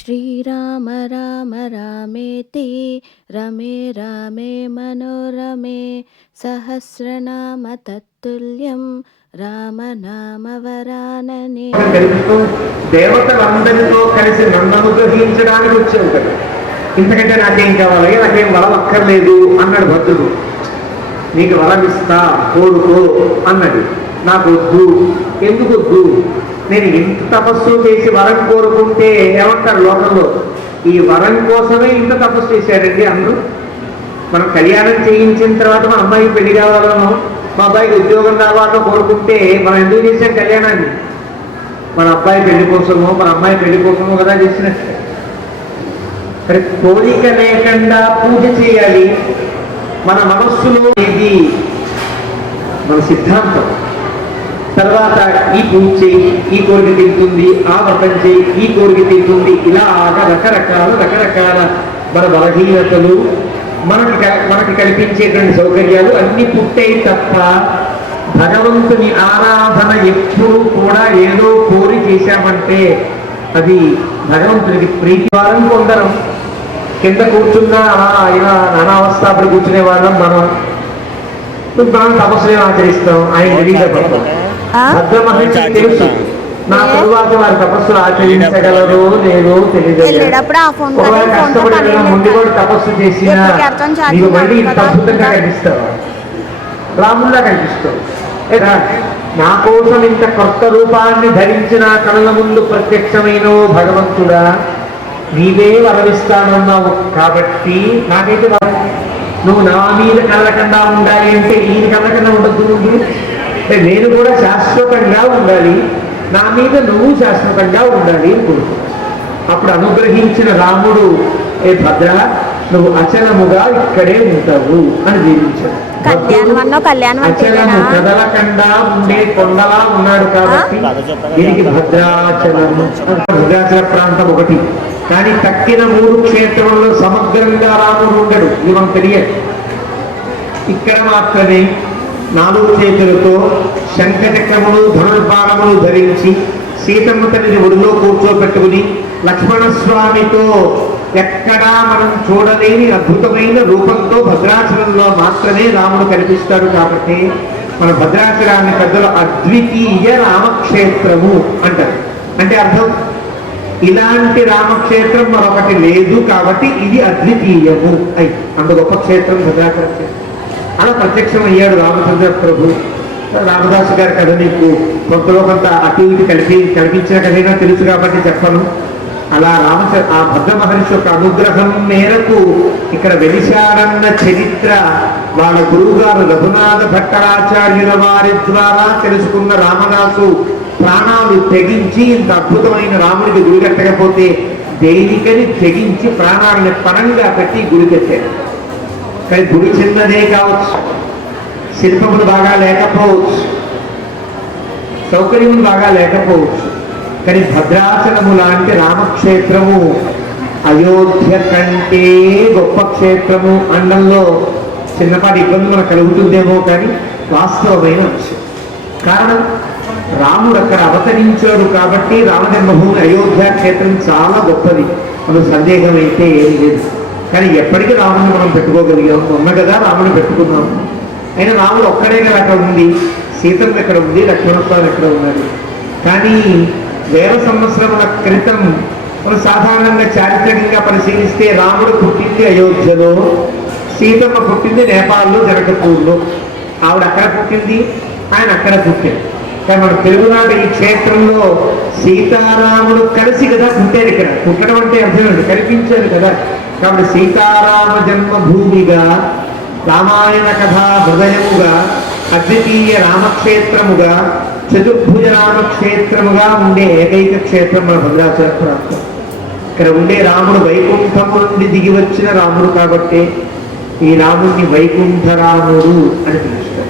శ్రీరామ రామ రామేతి రమే రామే మనోరమే సహస్రనామ తత్తుల్యం రామనామ వరాననే. దేవతలందరితో కలిసి నన్ను అనుగ్రహించడానికి వచ్చావు కదా, ఇంతకంటే నాకేం కావాలి, నాకేం వరం అక్కర్లేదు అన్నాడు భద్రుడు. నీకు వరం ఇస్తా, కోరుకో అన్నాడు. నాకు వద్దు. ఎందుకు వద్దు? నేను ఇంత తపస్సు చేసి వరం కోరుకుంటే ఏమంటారు లోకంలో, ఈ వరం కోసమే ఇంత తపస్సు చేశారండి అందరూ. మనం కళ్యాణం చేయించిన తర్వాత మా అమ్మాయికి పెళ్లి కావాలనో, మా అబ్బాయికి ఉద్యోగం రావాలనో కోరుకుంటే మనం ఎందుకు చేసాం కళ్యాణాన్ని? మన అబ్బాయి పెళ్లి కోసమో మన అమ్మాయి పెళ్లి కోసమో కదా చేసినట్టు. కోరిక లేకుండా పూజ చేయాలి. మన మనస్సులో ఇది మన సిద్ధాంతం. తర్వాత ఈ పూజ చేయి, ఈ కోరిక తీరుతుంది, ఆ వ్రతం చేయి, ఈ కోరిక తీరుతుంది, ఇలాగా రకరకాల మన బలహీనతలు, మనకి కల్పించేటువంటి సౌకర్యాలు అన్ని పుట్టాయి తప్ప భగవంతుని ఆరాధన ఎప్పుడు కూడా ఏదో కోరి చేశామంటే అది భగవంతునికి ప్రీతి. వారం కొందరం కింద కూర్చున్నా ఇలా నానావస్థ అప్పుడు కూర్చునే వాళ్ళం. మనం తపస్సులు ఆచరిస్తాం. ఆయన భద్ర మహర్షి తెలుసు నా తరువాత వారి తపస్సులు ఆచరించగలరు లేదో తెలియదు. కష్టపడి ముందు కూడా తపస్సు చేసినా నీవు మళ్ళీ ఇంత అద్భుతంగా కనిపిస్తావు, రాముల్లా కనిపిస్తావు. నా కోసం ఇంత కొత్త రూపాన్ని ధరించిన కళ్ళ ముందు ప్రత్యక్షమైన భగవంతుడా, నీవే వరమిస్తానన్నావు కాబట్టి నాకైతే నువ్వు నా మీద కళ్ళకుండా ఉండాలి అంటే ఈయన కళ్ళకుండా ఉండద్దు. నువ్వు నేను కూడా శాశ్వతంగా ఉండాలి, నా మీద నువ్వు శాశ్వతంగా ఉండాలి అనుకుంటు. అప్పుడు అనుగ్రహించిన రాముడు, ఏ భద్ర నువ్వు అచలముగా ఇక్కడే ఉంటావు అని దీవించాడు. అచలము కదలకుండా ఉండే కొండలా ఉన్నాడు కాబట్టి దీనికి భద్రాచలము. భద్రాచల ప్రాంతం ఒకటి, కానీ తక్కిన 3 క్షేత్రంలో సమగ్రంగా రాముడు ఉండడు. ఇది మనకు తెలియదు. ఇక్కడ మాత్రమే 4 చేతులతో శంఖచక్రములు ధనుర్బాణములు ధరించి సీతమ్మ తల్లిని ఒడిలో కూర్చోబెట్టుకుని లక్ష్మణస్వామితో ఎక్కడా మనం చూడలేని అద్భుతమైన రూపంతో భద్రాచలంలో మాత్రమే రాముడు కనిపిస్తాడు. కాబట్టి మన భద్రాచలాన్ని పెద్దలు అద్వితీయ రామక్షేత్రము అంటారు. అంటే అర్థం ఇలాంటి రామక్షేత్రం మరొకటి లేదు కాబట్టి ఇది అద్వితీయము అయి అంత గొప్ప క్షేత్రం భద్రాచలం క్షేత్రం. అలా ప్రత్యక్షం అయ్యాడు రామచంద్ర ప్రభు. రామదాసు గారి కథ నీకు కొంతలో కొంత అటు ఇటు కల్పించిన కథైనా తెలుసు కాబట్టి చెప్పను. అలా ఆ భద్ర మహర్షి యొక్క అనుగ్రహం మేరకు ఇక్కడ వెలిశారన్న చరిత్ర వాళ్ళ గురువు గారు రఘునాథ భట్టరాచార్యుల వారి ద్వారా తెలుసుకున్న రామదాసు ప్రాణాలు తెగించి ఇంత అద్భుతమైన రాముడికి గుడి కట్టకపోతే దేనికని తెగించి ప్రాణాలని పణంగా పెట్టి గుడి కట్టారు. కానీ గుడి చిన్నదే కావచ్చు, శిల్పములు బాగా లేకపోవచ్చు, సౌకర్యములు బాగా లేకపోవచ్చు, కానీ భద్రాచలము లాంటి రామక్షేత్రము అయోధ్య కంటే గొప్ప క్షేత్రము అండంలో చిన్నపాటి ఇబ్బంది మనకు కలుగుతుందేమో కానీ వాస్తవమైన అంశం. కారణం రాముడు అక్కడ అవతరించాడు కాబట్టి రామజన్మభూమి అయోధ్య క్షేత్రం చాలా గొప్పది, మనకు సందేహం అయితే ఏం లేదు. కానీ ఎప్పటికీ రాముడిని మనం పెట్టుకోగలిగాము. ఉన్న కదా రాముడిని పెట్టుకున్నాము. అయినా రాముడు ఒక్కడే కదా అక్కడ ఉంది, సీతమ్మ ఎక్కడ ఉంది, లక్ష్మణస్వామి ఎక్కడ ఉన్నాడు. కానీ 1000 సంవత్సరముల క్రితం మనం సాధారణంగా చారిత్రకంగా పరిశీలిస్తే రాముడు పుట్టింది అయోధ్యలో, సీతమ్మ పుట్టింది నేపాల్లో జనకపూర్లో. ఆవిడ అక్కడ పుట్టింది, ఆయన అక్కడ పుట్టింది. కానీ మన తెలుగునాడు ఈ క్షేత్రంలో సీతారాముడు కలిసి కదా పుట్టారు. ఇక్కడ పుట్టడం అంటే అర్థం కనిపించారు కదా. కాబట్టి సీతారామ జన్మభూమిగా, రామాయణ కథా హృదయముగా, అద్వితీయ రామక్షేత్రముగా, చతుర్భుజ రామక్షేత్రముగా ఉండే ఏకైక క్షేత్రం మన భద్రాచల ప్రాంతం. ఇక్కడ ఉండే రాముడు వైకుంఠము నుండి దిగి వచ్చిన రాముడు కాబట్టి ఈ రాముడిని వైకుంఠరాముడు అని పిలుస్తారు.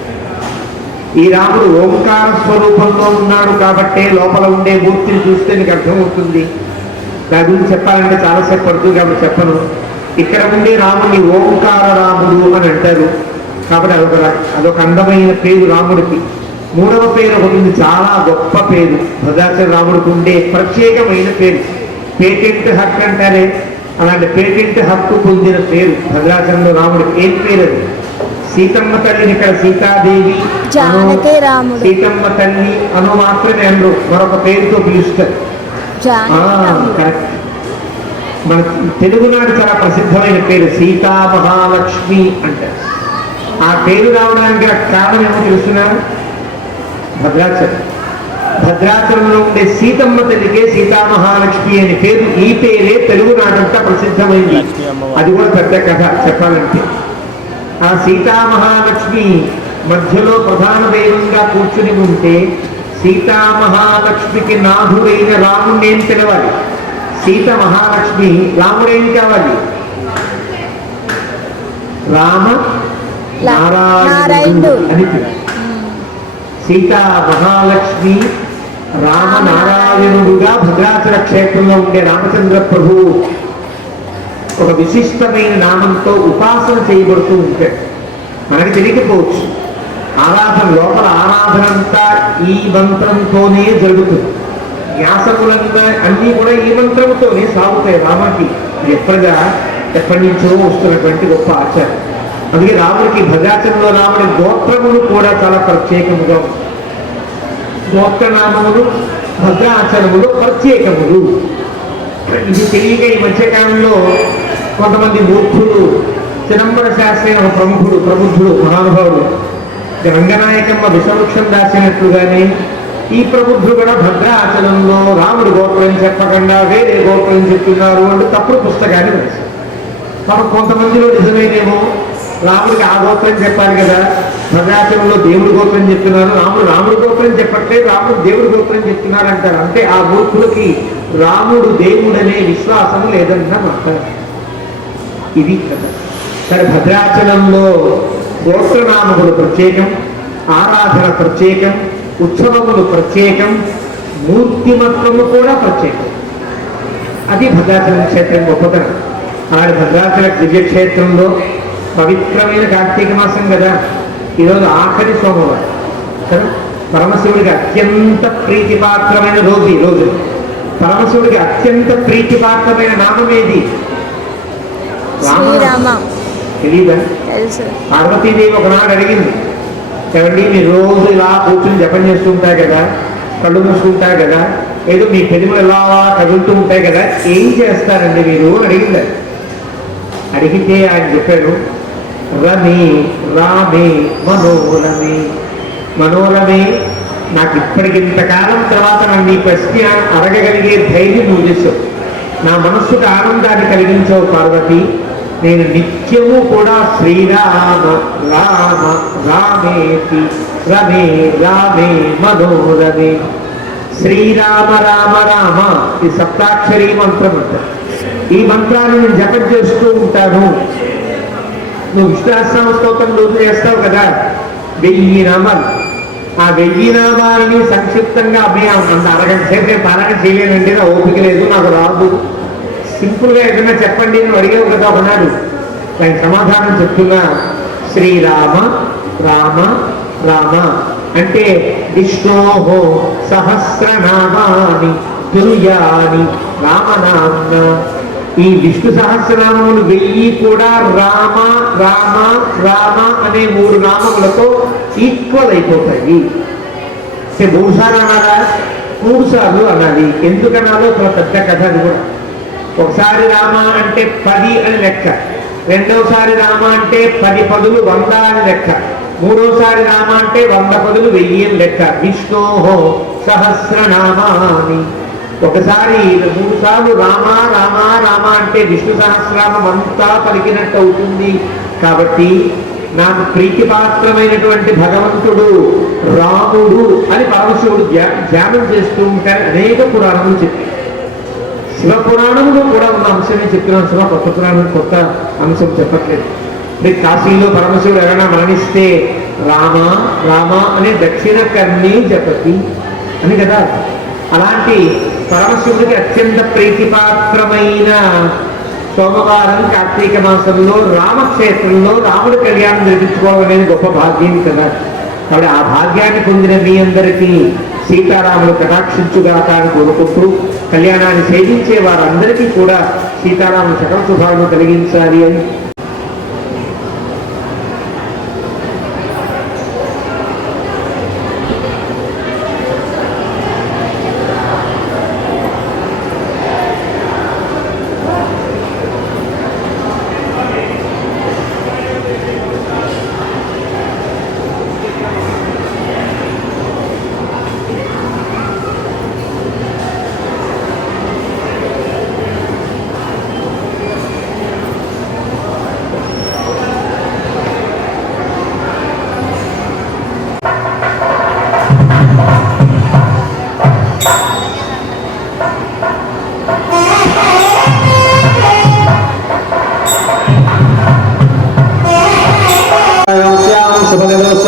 ఈ రాముడు ఓంకార స్వరూపంలో ఉన్నాడు కాబట్టి లోపల ఉండే మూర్తిని చూస్తే నీకు అర్థమవుతుంది. దాని గురించి చెప్పాలంటే చాలాసేపు పడుతుంది కాబట్టి చెప్పను. ఇక్కడ ఉండే రాముడిని ఓంకార రాముడు అని అంటారు కాబట్టి అదొక అందమైన పేరు రాముడికి. 3వ పేరు ఒకటి, చాలా గొప్ప పేరు భద్రాచల రాముడికి ఉండే ప్రత్యేకమైన పేరు. పేటెంట్ హక్కు అంటారే, అలాంటి పేటెంట్ హక్కు పొందిన పేరు భద్రాచలంలో రాముడికి. ఏం పేరు అది? సీతమ్మ తల్లిని ఇక్కడ సీతాదేవి, జానకి రాముడు, సీతమ్మ తల్లి అను మాత్రమే అనరు, మరొక పేరుతో పిలుస్తారు. కరెక్ట్. మన తెలుగునాడు చాలా ప్రసిద్ధమైన పేరు సీతా మహాలక్ష్మి అంటారు. ఆ పేరు రావడానికి కారణం ఏమో తెలుసునా? భద్రాచలం. భద్రాచలంలో ఉండే సీతమ్మ తల్లికే సీతామహాలక్ష్మి అనే పేరు. ఈ పేరే తెలుగునాడంతా ప్రసిద్ధమైంది. అది కూడా పెద్ద కథ చెప్పాలంటే. ఆ సీతామహాలక్ష్మి మధ్యలో ప్రధాన దైవంగా కూర్చుని ఉంటే సీతామహాలక్ష్మికి నాథుడైన రాముడిని ఏం పిలవాలి? సీత మహాలక్ష్మి. రాముడేం కావాలి? రామ నారాయణుడు అని పిలవాలి. సీతా మహాలక్ష్మి రామ నారాయణుడుగా భద్రాచల క్షేత్రంలో ఉండే రామచంద్ర ప్రభువు ఒక విశిష్టమైన నామంతో ఉపాసన చేయబడుతూ ఉంటాడు. మనకి తెలియకపోవచ్చు. ఆరాధన లోపల ఆరాధన అంతా ఈ మంత్రంతోనే జరుగుతుంది. న్యాసములంగా అన్నీ కూడా ఈ మంత్రంతోనే సాగుతాయి. రాముడికి ఎప్పటి నుంచో వస్తున్నటువంటి గొప్ప ఆచారం. అందుకే రాముడికి భద్రాచలంలో రాముడి గోత్రములు కూడా చాలా ప్రత్యేకముగా ఉంటాయి. గోత్రనామములు భద్రాచలములు ప్రత్యేకములు. ఇది తెలియక ఈ మధ్యకాలంలో కొంతమంది మూర్ఖులు, చిదంబర శాస్త్రి ఒక ప్రబుద్ధుడు మహానుభావుడు రంగనాయకమ్మ విషవృక్షం దాచినట్లుగానే ఈ ప్రబుద్ధుడు కూడా భద్రాచలంలో రాముడి గోత్రం చెప్పకుండా వేరే గోత్రం చెప్తున్నారు అంటే తప్పుడు పుస్తకాన్ని రాశారు. కొంతమందిలో నిజమేనేమో, రాముడికి ఆ గోత్రం చెప్పాలి కదా, భద్రాచలంలో దేవుడి గోత్రం చెప్తున్నారు, రాముడి గోత్రం చెప్పట్లేదు, రాముడు దేవుడి గోత్రం చెప్తున్నారు అంటారు. అంటే ఆ మూర్ఖులకి రాముడు దేవుడనే విశ్వాసం లేదన్నమాట. ఇది కదా. సరే, భద్రాచలంలో గోత్రనామములు ప్రత్యేకం, ఆరాధన ప్రత్యేకం, ఉత్సవములు ప్రత్యేకం, మూర్తిమత్వము కూడా ప్రత్యేకం. అది భద్రాచలం క్షేత్రం గొప్పతనం. అలాంటి భద్రాచల దివ్యక్షేత్రంలో పవిత్రమైన కార్తీక మాసం కదా, ఈరోజు ఆఖరి సోమవారం కదా. పరమశివుడికి అత్యంత ప్రీతిపాత్రమైన రోజు ఈ రోజు. పరమశివుడికి అత్యంత ప్రీతిపాత్రమైన నామం ఏది? శ్రీరామ. తెలీదా? పార్వతీదేవి ఒకనాడు అడిగింది, ఏమండి మీరు రోజు ఇలా కూర్చుని జపం చేస్తుంటారు కదా, కళ్ళు మూసుకుంటారు కదా, ఏదో మీ పెదవులు ఎలా కదులుతూ ఉంటాయి కదా, ఏం చేస్తారండి మీరు అని అడిగింది. అడిగితే ఆయన చెప్పాడు, రమే రామే మనోరమే. మనోరమే, నాకు ఇప్పటికి ఇంతకాలం తర్వాత నన్ను ఈ ప్రశ్న అడగగలిగే ధైర్యం నువ్వు చేసావు. నా మనస్సుకు ఆనందాన్ని కలిగించావు పార్వతి. నేను నిత్యము కూడా శ్రీరామ రామ రామేతి రమే రామే మనోరమే. శ్రీరామ రామ రామ ఈ సప్తాక్షరీ మంత్రం అంటారు. ఈ మంత్రాన్ని నేను జపం చేస్తూ ఉంటాను. నువ్వు విష్ణుసహస్రనామ స్తోత్రం రోజు చేస్తావు కదా, 1000 నామాలు. ఆ 1000 నామాలని సంక్షిప్తంగా అంత అరగంట సేపు నేను పారాయణ చేయలేనండి, నా ఓపిక లేదు, నాకు రాదు, సింపుల్గా ఏదైనా చెప్పండి నువ్వు అడిగావు కదా ఒకనాడు. దానికి సమాధానం చెప్తున్నా, శ్రీరామ రామ రామ అంటే విష్ణోహో సహస్రనామాని తుల్యాని రామనామ్న. ఈ విష్ణు సహస్రనామములు 1000 కూడా రామ రామ రామ అనే 3 నామములతో ఈక్వల్ అయిపోతాయి. 3 సార్లు అనాలా? 3 సార్లు అనాలి. ఎందుకనాలో చాలా పెద్ద కథ. అది కూడా ఒకసారి రామ అంటే 10 అని లెక్క, రెండోసారి రామ అంటే 10 పదులు 100 అని లెక్క, మూడోసారి రామ అంటే 100 పదులు 1000 అని లెక్క. విష్ణోహో సహస్రనామాని. ఒకసారి 3 సార్లు రామ రామ రామ అంటే విష్ణు సహస్రనామం అంతా పలికినట్టు అవుతుంది. కాబట్టి నాకు ప్రీతిపాత్రమైనటువంటి భగవంతుడు రాముడు అని పరమశివుడు ధ్యానం చేస్తూ ఉంటారు. అనేక పురాణములు చెప్పి, శివ పురాణంలో కూడా ఉన్న అంశమే చెప్తున్నాను. శివ కొత్త పురాణం కొత్త అంశం చెప్పట్లేదు. కాశీలో పరమశివుడు ఎవరైనా మరణిస్తే రామ రామ అనే దక్షిణ కర్ణి జపతి అని కదా. అలాంటి పరమశివుడికి అత్యంత ప్రీతిపాత్రమైన సోమవారం కార్తీక మాసంలో రామక్షేత్రంలో రాముడి కళ్యాణం జరిపించుకోవడం అనేది గొప్ప భాగ్యం కదా. కాబట్టి ఆ భాగ్యాన్ని పొందిన మీ అందరికీ సీతారాములు కటాక్షించుగాక అని కోరుకుంటూ కళ్యాణాన్ని సేవించే వారందరికీ కూడా సీతారామ సకల శుభాలను కలిగించాలి అని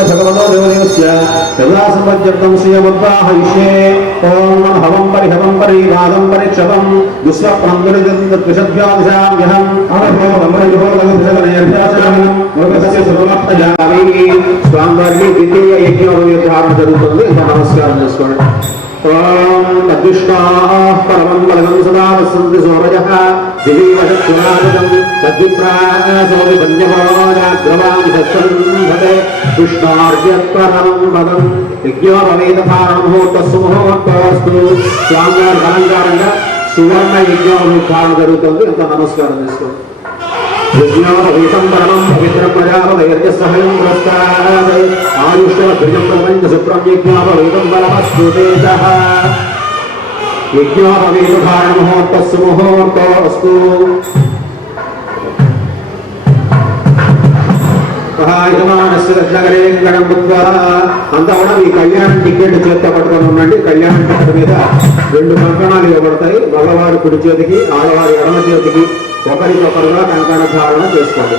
भगवतो देवदेवस्य यदासंवज्जप्तं श्रियमुद्वाहयिष्ये ॐ हवं परिहवं परिवादं परिक्षवं दुःस्वप्नं दुरिदन्द्विषद्भ्यादिशाम्यहम् अनभो ब्रह्मयोगविषगणयभ्यासनं लोकस्य सुभमप्तजामि स्वामिवारिని ద్వితీయ యజ్ఞోపవేతారణ జరుగుతుంది. ఇంకా నమస్కారం చేసుకోండి. ఓం తద్విష్ణాః పరమం పదం సదా వసంతి సూరయః దివీవశత్సునాదం తద్విప్రాసోది పంచమోజాగ్రవామి సత్సంధతే విష్ణార్యత్పరం పదం యజ్ఞోపవేతారణ ముహూర్తస్సు స్వామివారి అలంకారంగా సువర్ణ యజ్ఞోపవేతారణ జరుగుతుంది. ఇంకా నమస్కారం చేసుకోండి. యజ్ఞోపవీతం పరమం పవిత్రం ప్రజాపతయర్యసహయం పురస్కారాద్ ఆయుష్యమగ్రియం ప్రపంచ శుభ్రం యజ్ఞోపవీతం బలమస్తు తేజః యజ్ఞోపవీతధారణ ముహూర్తస్సు ముహూర్తోస్తు. యజమానస్య దక్షిణగరేంగణం బుద్ధ్వా అంతా కూడా మీ కళ్యాణ టికెట్ చేత పట్టుకొని ఉండండి. కళ్యాణ టికెట్ మీద 2 కంకణాలు ఇవ్వబడతాయి. మగవారి కుడి చేతికి, ఆడవారి ఎడమ చేతికి ఒకరికొకరుగా కంకణ ధారణ చేసుకోండి.